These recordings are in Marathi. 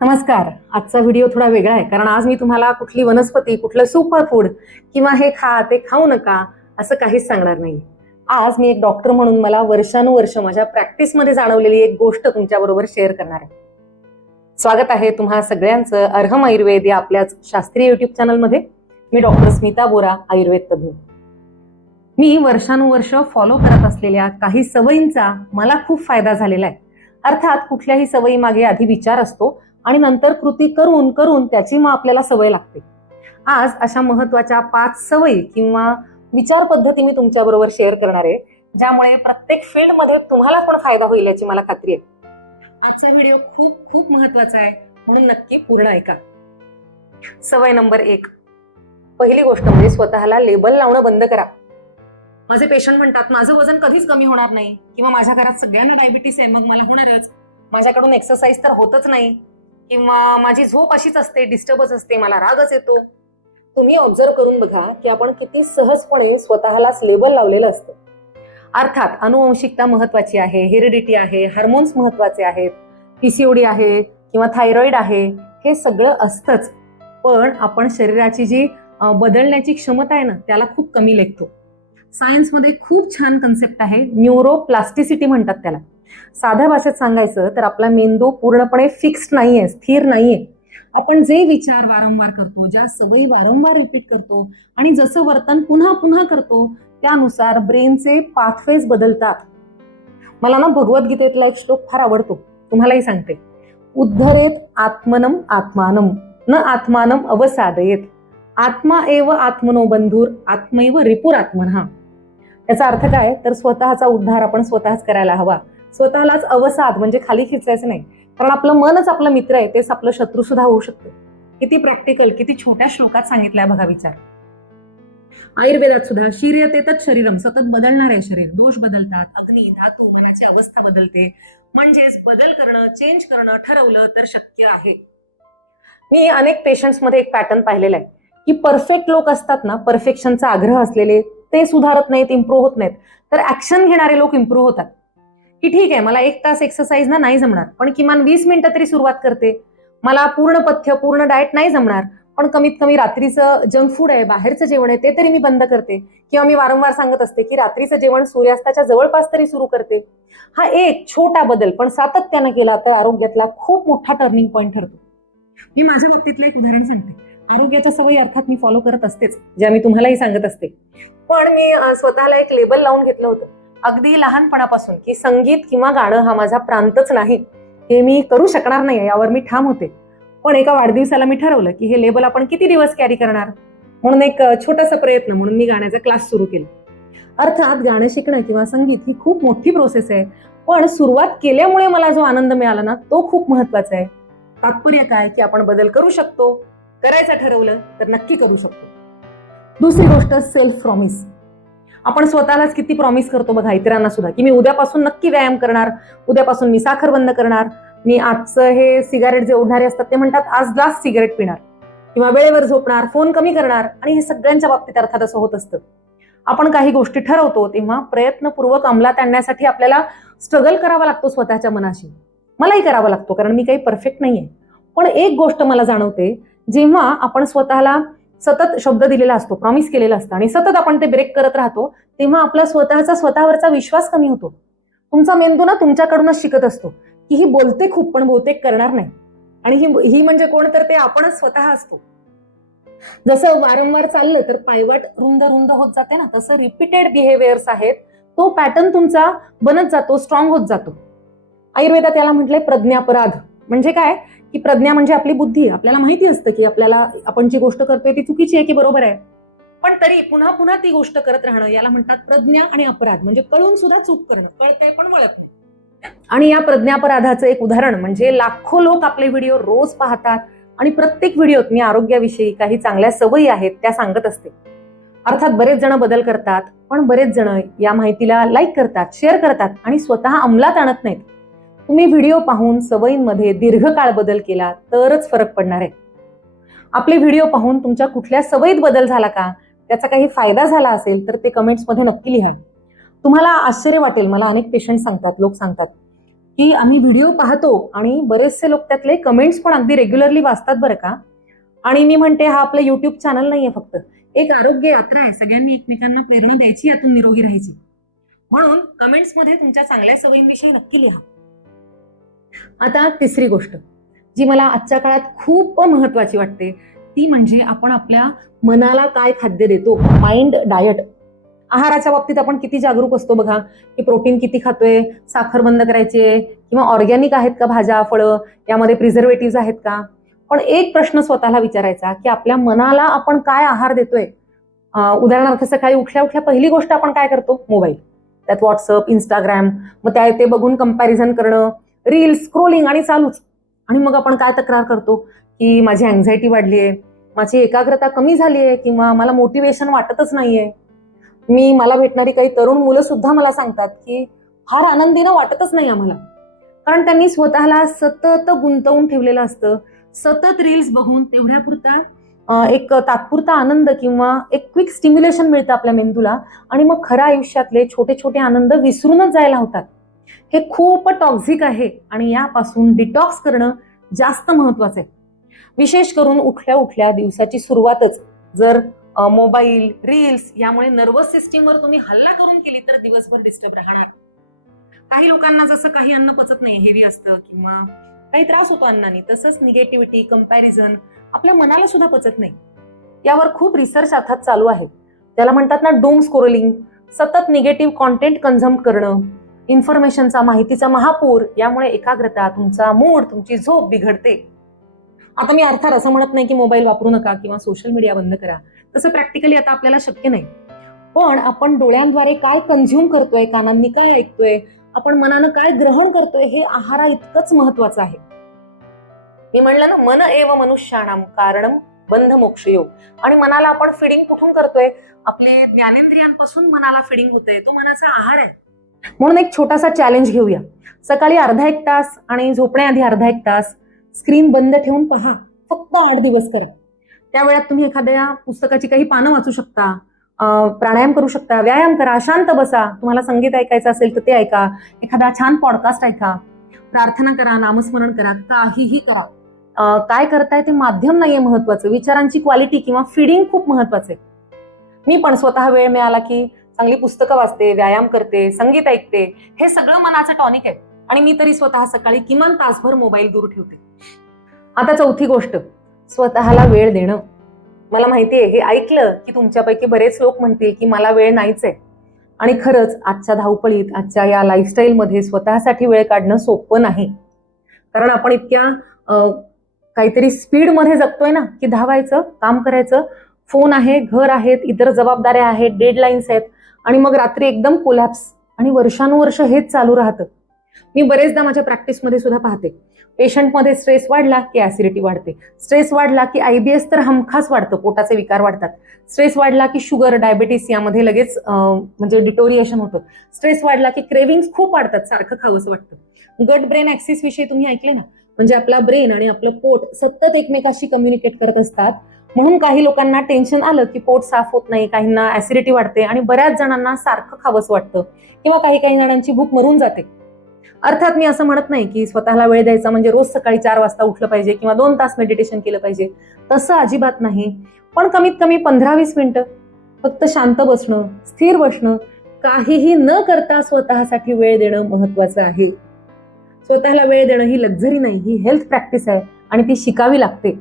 नमस्कार. आजचा व्हिडिओ थोडा वेगळा आहे कारण आज मी तुम्हाला कुठली वनस्पती, कुठलं सुपर फूड किंवा हे खा ते खाऊ नका असं काहीच सांगणार नाही. आज मी एक डॉक्टर म्हणून मला वर्षानुवर्ष माझ्या प्रॅक्टिसमध्ये जाणवलेली एक गोष्ट तुमच्याबरोबर शेअर करणार आहे. स्वागत आहे तुम्हा सगळ्यांचं अर्हम आयुर्वेद या आपल्याच शास्त्रीय युट्यूब चॅनलमध्ये. मी डॉक्टर स्मिता बोरा, आयुर्वेद तज्ञ. मी वर्षानुवर्ष फॉलो करत असलेल्या काही सवयींचा मला खूप फायदा झालेला आहे. अर्थात कुठल्याही सवयी मागे आधी विचार असतो आणि नंतर कृती करून करून त्याची मग आपल्याला सवय लागते. आज अशा महत्वाच्या 5 सवयी किंवा विचार पद्धती मी तुमच्याबरोबर शेअर करणार आहे, ज्यामुळे प्रत्येक फील्डमध्ये तुम्हाला पण फायदा होईल याची मला खात्री आहे. आजचा व्हिडिओ खूप खूप महत्वाचा आहे, म्हणून नक्की पूर्ण ऐका. सवय नंबर 1. पहिली गोष्ट म्हणजे स्वतःला लेबल लावणं बंद करा. माझे पेशंट म्हणतात माझं वजन कधीच कमी होणार नाही, किंवा माझ्या घरात सगळ्यांना डायबिटीस आहे मग मला होणारच, माझ्याकडून एक्सरसाइज तर होतच नाही, किंवा माझी झोप अशीच असते, डिस्टर्बच असते, मला रागच येतो. तुम्ही ऑब्झर्व करून बघा की आपण किती सहजपणे स्वतःलाच लेबल लावलेलं असतं. अर्थात अनुवंशिकता महत्वाची आहे, हेरिडिटी आहे, हार्मोन्स महत्वाचे आहेत, पीसीओडी आहे किंवा थायरॉइड आहे, हे सगळं असतंच. पण आपण शरीराची जी बदलण्याची क्षमता आहे ना, त्याला खूप कमी लेखतो. सायन्समध्ये खूप छान कन्सेप्ट आहे, न्यूरोप्लास्टिसिटी म्हणतात त्याला. साध्या भाषेत सांगायचं तर आपला मेंदू पूर्णपणे फिक्स्ड नाहीये, स्थिर नाहीये. आपण जे विचार वारंवार करतो, ज्या सवयी वारंवार रिपीट करतो आणि जसं वर्तन पुन्हा पुन्हा करतो, त्यानुसार ब्रेनचे पाथवेज बदलतात. मला ना भगवद्गीतेतला एक श्लोक फार आवडतो, तुम्हालाही सांगते. उद्धरेत आत्मनम आत्मानम न आत्मानम अवसादयेत आत्मा एव आत्मनो बंधुर आत्मैव रिपुर आत्मनः. याचा अर्थ काय तर स्वतःचा उद्धार आपण स्वतःच करायला हवा. स्वतःलाच अवसाद म्हणजे खाली खेचायचं नाही, कारण आपलं मनच आपलं मित्र आहे, तेच आपलं शत्रू सुद्धा होऊ शकतं. किती प्रॅक्टिकल, किती छोट्या श्लोकात सांगितलंय बघा विचार. आयुर्वेदात सुद्धा शीर्यतेतच शरीरम, सतत बदलणार आहे शरीर, दोष बदलतात, अग्नी धातू मनाची अवस्था बदलते, म्हणजेच बदल करणं, चेंज करणं ठरवलं तर शक्य आहे. मी अनेक पेशंट्स मध्ये एक पॅटर्न पाहिलेला आहे की परफेक्ट लोक असतात ना, परफेक्शनचा आग्रह असलेले, ते सुधारत नाहीत, इम्प्रूव्ह होत नाहीत. तर ऍक्शन घेणारे लोक इम्प्रूव्ह होतात. की ठीक आहे, मला 1 तास एक्सरसाइज ना नाही जमणार, पण किमान 20 मिनिटं तरी सुरुवात करते. मला पूर्ण पथ्य, पूर्ण डाएट नाही जमणार, पण कमीत कमी रात्रीचं जंक फूड आहे, बाहेरचं जेवण आहे, ते तरी मी बंद करते. किंवा मी वारंवार सांगत असते की रात्रीचं जेवण सूर्यास्ताच्या जवळपास तरी सुरू करते. हा एक छोटा बदल पण सातत्यानं केला तर आरोग्यातला खूप मोठा टर्निंग पॉईंट ठरतो. मी माझ्या बाबतीतलं एक उदाहरण सांगते. आरोग्याच्या सवयी अर्थात मी फॉलो करत असतेच, ज्या मी तुम्हालाही सांगत असते. पण मी स्वतःला एक लेबल लावून घेतलं होतं अगदी लहानपणापासून की संगीत किंवा गाणं हा माझा प्रांतच नाही, हे मी करू शकणार नाही, यावर मी ठाम होते. पण एका वाढदिवसाला मी ठरवलं की हे लेबल आपण किती दिवस कॅरी करणार, म्हणून एक छोटासा प्रयत्न म्हणून मी गाण्याचा क्लास सुरू केला. अर्थात गाणं शिकणं किंवा संगीत ही खूप मोठी प्रोसेस आहे, पण सुरुवात केल्यामुळे मला जो आनंद मिळाला ना, तो खूप महत्वाचा आहे. तात्पर्य काय की आपण बदल करू शकतो, करायचं ठरवलं तर नक्की करू शकतो. दुसरी गोष्ट सेल्फ प्रॉमिस. आपण स्वतःलाच किती प्रॉमिस करतो बघा, इतरांना सुद्धा, की मी उद्यापासून नक्की व्यायाम करणार, उद्यापासून मी साखर बंद करणार, मी आजचं हे सिगारेट जे ओढणारे असतात ते म्हणतात आज लास्ट सिगारेट पिणार, किंवा वेळेवर झोपणार, फोन कमी करणार. आणि हे सगळ्यांच्या बाबतीत अर्थात असं होत असतं. आपण काही गोष्टी ठरवतो तेव्हा प्रयत्नपूर्वक अंमलात आणण्यासाठी आपल्याला स्ट्रगल करावा लागतो स्वतःच्या मनाशी. मलाही करावा लागतो कारण मी काही परफेक्ट नाहीये. पण एक गोष्ट मला जाणवते, जेव्हा आपण स्वतःला सतत शब्द दिलेला असतो, प्रॉमिस केलेला असतं आणि सतत आपण ते ब्रेक करत राहतो, तेव्हा आपला स्वतःवरचा विश्वास कमी होतो. तुमचा मेंदू ना तुमच्याकडूनच शिकत असतो की ही बोलते खूप पण बहुतेक करणार नाही, आणि ही म्हणजे कोण तर ते आपणच स्वतः असतो. जसं वारंवार चाललं तर पायवाट रुंद रुंद होत जाते ना, तसं रिपीटेड बिहेवियर्स आहेत, तो पॅटर्न तुमचा बनत जातो, स्ट्रॉंग होत जातो. आयुर्वेदात याला म्हटलंय प्रज्ञापराध. म्हणजे काय की प्रज्ञा म्हणजे आपली बुद्धी. आपल्याला माहिती असतं की आपण जी गोष्ट करतोय ती चुकीची आहे की बरोबर आहे, पण तरी पुन्हा पुन्हा ती गोष्ट करत राहणं, याला म्हणतात प्रज्ञा. आणि अपराध म्हणजे कळून सुद्धा चूक करणं, कळतंय पण वळत नाही. आणि या प्रज्ञापराधाचं एक उदाहरण म्हणजे लाखो लोक आपले व्हिडिओ रोज पाहतात आणि प्रत्येक व्हिडिओत मी आरोग्याविषयी काही चांगल्या सवयी आहेत त्या सांगत असते. अर्थात बरेच जण बदल करतात, पण बरेच जण या माहितीला लाईक करतात, शेअर करतात आणि स्वतः अंमलात आणत नाहीत. तुम्ही व्हिडिओ पाहून सवयींमध्ये दीर्घकाळ बदल केला तरच फरक पडणार आहे. आपले व्हिडिओ पाहून तुमच्या कुठल्या सवयीत बदल झाला का, त्याचा काही फायदा झाला असेल तर ते कमेंट्समध्ये नक्की लिहा. तुम्हाला आश्चर्य वाटेल, मला अनेक पेशंट सांगतात, लोक सांगतात की आम्ही व्हिडिओ पाहतो आणि बरेचसे लोक त्यातले कमेंट्स पण अगदी रेग्युलरली वाचतात बरं का. आणि मी म्हणते हा आपलं युट्यूब चॅनल नाहीये, फक्त एक आरोग्य यात्रा आहे. सगळ्यांनी एकमेकांना प्रेरणा द्यायची, यातून निरोगी राहायची. म्हणून कमेंट्समध्ये तुमच्या चांगल्या सवयींविषयी नक्की लिहा. आता तिसरी गोष्ट जी मला आजच्या काळात खूप महत्वाची वाटते ती म्हणजे आपण आपल्या मनाला काय खाद्य देतो. Mind diet. आहाराच्या बाबतीत आपण किती जागरूक असतो बघा, की प्रोटीन किती खातोय, साखर बंद करायची किंवा ऑर्गॅनिक आहेत का भाज्या फळं, यामध्ये प्रिझर्वेटिव्ह आहेत का. पण एक प्रश्न स्वतःला विचारायचा की आपल्या मनाला आपण काय आहार देतोय. उदाहरणार्थ सकाळी उठल्या उठल्या पहिली गोष्ट आपण काय करतो, मोबाईल, त्यात व्हॉट्सअप, इंस्टाग्राम, मग त्या ते बघून कंपॅरिझन करणं, रील्स स्क्रोलिंग आणि चालूच. आणि मग आपण काय तक्रार करतो की माझी अँझायटी वाढली आहे, माझी एकाग्रता कमी झाली आहे, किंवा मला मोटिवेशन वाटतच नाहीये. मला भेटणारी काही तरुण मुलं सुद्धा मला सांगतात की फार आनंदीनं वाटतच नाही आम्हाला, कारण त्यांनी स्वतःला सतत गुंतवून ठेवलेलं असतं. सतत रील्स बघून तेवढ्यापुरता एक तात्पुरता आनंद किंवा एक क्विक स्टिम्युलेशन मिळतं आपल्या मेंदूला, आणि मग खऱ्या आयुष्यातले छोटे छोटे आनंद विसरूनच जायला होतात. हे खूप टॉक्झिक आहे आणि यापासून डिटॉक्स करणं जास्त महत्वाचं आहे. विशेष करून उठल्या उठल्या दिवसाची सुरुवातच जर मोबाईल, रील्स यामुळे नर्वस सिस्टीमवर तुम्ही हल्ला करून केली तर दिवसभर डिस्टर्ब राहणार. काही लोकांना जसं काही अन्न पचत नाही, हेवी असतं किंवा काही त्रास होतो अन्नाने, तसंच निगेटिव्हिटी, कंपॅरिझन आपल्या मनाला सुद्धा पचत नाही. यावर खूप रिसर्च अर्थात चालू आहे. त्याला म्हणतात ना डूम स्क्रोलिंग. सतत निगेटिव्ह कॉन्टेंट कन्झ्युम करणं, इन्फॉर्मेशनचा, माहितीचा महापूर, यामुळे एकाग्रता, तुमचा मूड, तुमची झोप बिघडते. आता मी अर्थात असं म्हणत नाही की मोबाईल वापरू नका किंवा सोशल मीडिया बंद करा. तसं प्रॅक्टिकली आता आपल्याला शक्य नाही. पण आपण डोळ्यांद्वारे काय कन्झ्युम करतोय, कानांनी काय ऐकतोय, आपण मनानं काय ग्रहण करतोय, हे आहारा इतकंच महत्वाचं आहे. मी म्हणलं ना, मन एव मनुष्याणाम कारणम बंध मोक्ष योग. आणि मनाला आपण फिडिंग कुठून करतोय, आपले ज्ञानेंद्रियांपासून मनाला फिडिंग होतंय, तो मनाचा आहार आहे. म्हणून एक छोटासा चॅलेंज घेऊया. सकाळी अर्धा एक तास आणि झोपण्याआधी अर्धा एक तास स्क्रीन बंद ठेवून पहा. फक्त 8 दिवस करा. त्या वेळात तुम्ही एखाद्या पुस्तकाची काही पानं वाचू शकता, प्राणायाम करू शकता, व्यायाम करा, शांत बसा. तुम्हाला संगीत ऐकायचं असेल तर ते ऐका, एखादा छान पॉडकास्ट ऐका, प्रार्थना करा, नामस्मरण करा, काहीही करा. काय करताय ते माध्यम नाहीये महत्वाचं, विचारांची क्वालिटी किंवा फिडिंग खूप महत्वाचं आहे. मी पण स्वतः वेळ मिळाला की चांगली पुस्तकं वाचते, व्यायाम करते, संगीत ऐकते. हे सगळं मनाचं टॉनिक आहे. आणि मी तरी स्वतः सकाळी किमान तासभर मोबाईल दूर ठेवते. आता चौथी गोष्ट, स्वतःला वेळ देणं. मला माहितीये हे ऐकलं की तुमच्यापैकी बरेच लोक म्हणतील की मला वेळ नाहीच आहे. आणि खरंच आजच्या धावपळीत, आजच्या या लाईफस्टाईलमध्ये स्वतःसाठी वेळ काढणं सोपं नाही. कारण आपण इतक्या काहीतरी स्पीडमध्ये जगतोय ना, की धावायचं, काम करायचं, फोन आहे, घर आहेत, इतर जबाबदाऱ्या आहेत, डेडलाईन्स आहेत, आणि मग रात्री एकदम कोलॅप्स. आणि वर्षानुवर्ष हेच चालू राहतं. मी बरेचदा माझ्या प्रॅक्टिसमध्ये सुद्धा पाहते, पेशंटमध्ये स्ट्रेस वाढला की ऍसिडिटी वाढते, स्ट्रेस वाढला की IBS तर हमखास वाढतं, पोटाचे विकार वाढतात, स्ट्रेस वाढला की शुगर, डायबिटीस यामध्ये लगेच म्हणजे डिटोरिएशन होतं, स्ट्रेस वाढला की क्रेविंग्स खूप वाढतात, सारखं खावंसं वाटतं. गट ब्रेन ऍक्सिस विषयी तुम्ही ऐकले ना, म्हणजे आपला ब्रेन आणि आपलं पोट सतत एकमेकाशी कम्युनिकेट करत असतात. म्हणून काही लोकांना टेन्शन आलं की पोट साफ होत नाही, काहींना ऍसिडिटी वाढते, आणि बऱ्याच जणांना सारखं खावंसं वाटतं, किंवा काही जणांची भूक मरून जाते. अर्थात मी असं म्हणत नाही की स्वतःला वेळ द्यायचा म्हणजे रोज सकाळी 4 वाजता उठलं पाहिजे किंवा 2 तास मेडिटेशन केलं पाहिजे, तसं अजिबात नाही. पण कमीत कमी 15-20 मिनिटं फक्त शांत बसणं, स्थिर बसणं, काहीही न करता स्वतःसाठी वेळ देणं महत्वाचं आहे. स्वतःला वेळ देणं ही लक्झरी नाही, ही हेल्थ प्रॅक्टिस आहे आणि ती शिकावी लागते.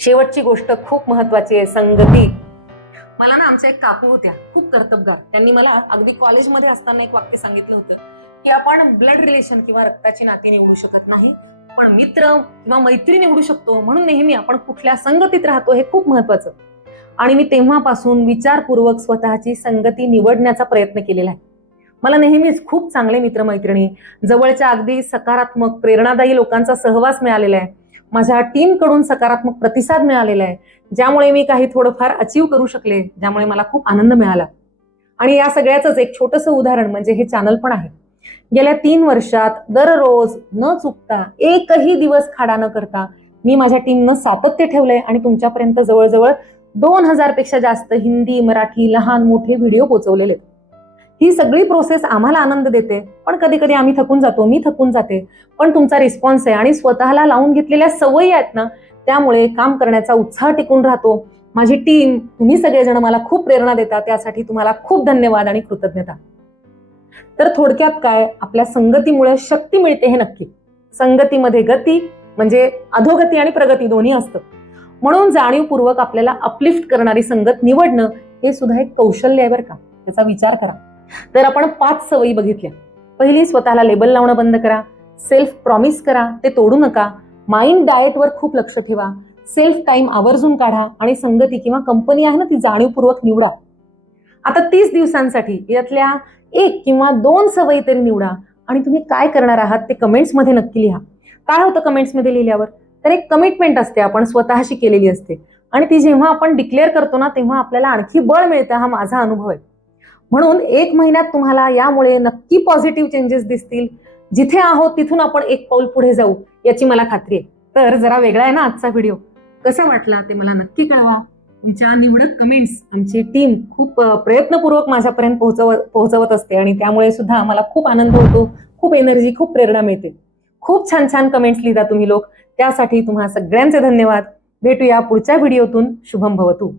शेवटची गोष्ट खूप महत्वाची आहे, संगती. मला ना आमच्या एक काकू होत्या, खूप कर्तबगार. त्यांनी मला अगदी कॉलेजमध्ये असताना एक वाक्य सांगितलं होतं की आपण ब्लड रिलेशन किंवा रक्ताची नाती निवडू शकत नाही, पण मित्र किंवा मैत्री निवडू शकतो. म्हणून नेहमी आपण कुठल्या संगतीत राहतो हे खूप महत्वाचं. आणि मी तेव्हापासून विचारपूर्वक स्वतःची संगती निवडण्याचा प्रयत्न केलेला आहे. मला नेहमीच खूप चांगले मित्रमैत्रिणी, जवळच्या अगदी सकारात्मक, प्रेरणादायी लोकांचा सहवास मिळालेला आहे. माझ्या टीमकडून सकारात्मक प्रतिसाद मिळालेला आहे, ज्यामुळे मी काही थोडंफार अचीव करू शकले, ज्यामुळे मला खूप आनंद मिळाला. आणि या सगळ्याच एक छोटंसं उदाहरण म्हणजे हे चॅनल पण आहे. गेल्या 3 वर्षात दररोज न चुकता, एकही दिवस खाडा न करता मी माझ्या टीमनं सातत्य ठेवलंय आणि तुमच्यापर्यंत जवळजवळ 2000 पेक्षा जास्त हिंदी, मराठी, लहान मोठे व्हिडिओ पोहोचवलेले. ही सगळी प्रोसेस आम्हाला आनंद देते, पण कधी कधी आम्ही थकून जातो, मी थकून जाते. पण तुमचा रिस्पॉन्स आहे आणि स्वतःला लावून घेतलेल्या सवयी आहेत ना, त्यामुळे काम करण्याचा उत्साह टिकून राहतो. माझी टीम, तुम्ही सगळेजण मला खूप प्रेरणा देता, त्यासाठी तुम्हाला खूप धन्यवाद आणि कृतज्ञता. तर थोडक्यात काय, आपल्या संगतीमुळे शक्ती मिळते हे नक्की. संगतीमध्ये गती म्हणजे अधोगती आणि प्रगती दोन्ही असतं. म्हणून जाणीवपूर्वक आपल्याला अपलिफ्ट करणारी संगत निवडणं हे सुद्धा एक कौशल्य आहे बरं का, त्याचा विचार करा. तर आपण 5 सवयी बघितल्या. पहिली, स्वतःला लेबल लावणं बंद करा. सेल्फ प्रॉमिस करा, ते तोडू नका. माइंड डाएटवर खूप लक्ष ठेवा. सेल्फ टाइम आवर्जून काढा आणि संगती किंवा कंपनी आहे ना ती जाणीवपूर्वक निवडा. आता 30 दिवसांसाठी यातल्या 1 किंवा 2 सवयी तरी निवडा आणि तुम्ही काय करणार आहात ते कमेंट्समध्ये नक्की लिहा. काय होतं कमेंट्समध्ये लिहिल्यावर, तर एक कमिटमेंट असते आपण स्वतःशी केलेली असते आणि ती जेव्हा आपण डिक्लेअर करतो ना तेव्हा आपल्याला आणखी बळ मिळतं. हा माझा अनुभव आहे. म्हणून 1 महिन्यात तुम्हाला यामुळे नक्की पॉझिटिव्ह चेंजेस दिसतील. जिथे आहोत तिथून आपण 1 पाऊल पुढे जाऊ याची मला खात्री आहे. तर जरा वेगळा आहे ना आजचा व्हिडिओ, कसा वाटला ते मला नक्की कळवा. तुमच्या निवडक कमेंट्स आमची टीम खूप प्रयत्नपूर्वक माझ्यापर्यंत पोहोचवत असते आणि त्यामुळे सुद्धा आम्हाला खूप आनंद होतो, खूप एनर्जी, खूप प्रेरणा मिळते. खूप छान छान कमेंट्स लिहिता तुम्ही लोक, त्यासाठी तुम्हाला सगळ्यांचे धन्यवाद. भेटूया पुढच्या व्हिडिओतून. शुभम भवतु.